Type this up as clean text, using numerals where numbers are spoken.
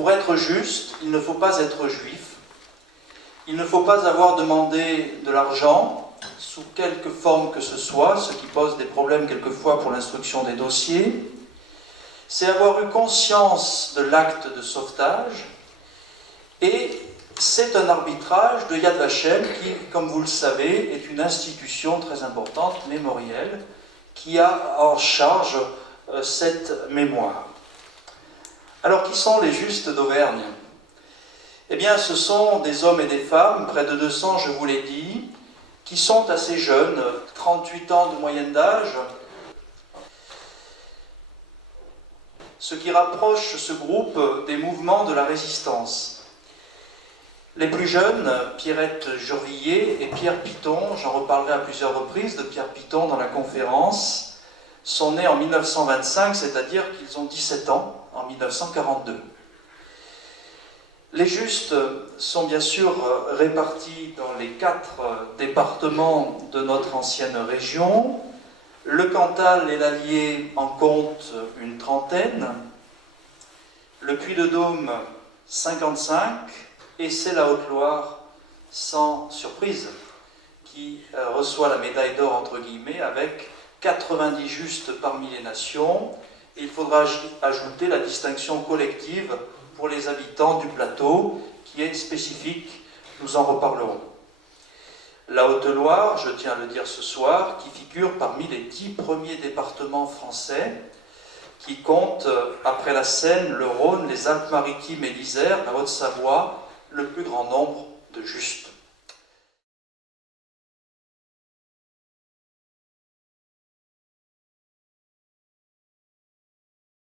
Pour être juste, il ne faut pas être juif. Il ne faut pas avoir demandé de l'argent, sous quelque forme que ce soit, ce qui pose des problèmes quelquefois pour l'instruction des dossiers. C'est avoir eu conscience de l'acte de sauvetage, et c'est un arbitrage de Yad Vashem qui, comme vous le savez, est une institution très importante, mémorielle, qui a en charge cette mémoire. Alors, qui sont les justes d'Auvergne? Eh bien, ce sont des hommes et des femmes, près de 200, je vous l'ai dit, qui sont assez jeunes, 38 ans de moyenne d'âge, ce qui rapproche ce groupe des mouvements de la résistance. Les plus jeunes, Pierrette Jorvillier et Pierre Piton, j'en reparlerai à plusieurs reprises de Pierre Piton dans la conférence, sont nés en 1925, c'est-à-dire qu'ils ont 17 ans en 1942. Les justes sont bien sûr répartis dans les 4 départements de notre ancienne région. Le Cantal et l'Allier en comptent une trentaine, le Puy-de-Dôme 55, et c'est la Haute-Loire, sans surprise, qui reçoit la médaille d'or entre guillemets avec 90 justes parmi les nations. Et il faudra ajouter la distinction collective pour les habitants du plateau, qui est spécifique, nous en reparlerons. La Haute-Loire, je tiens à le dire ce soir, qui figure parmi les 10 premiers départements français, qui compte, après la Seine, le Rhône, les Alpes-Maritimes et l'Isère, la Haute-Savoie, le plus grand nombre de justes.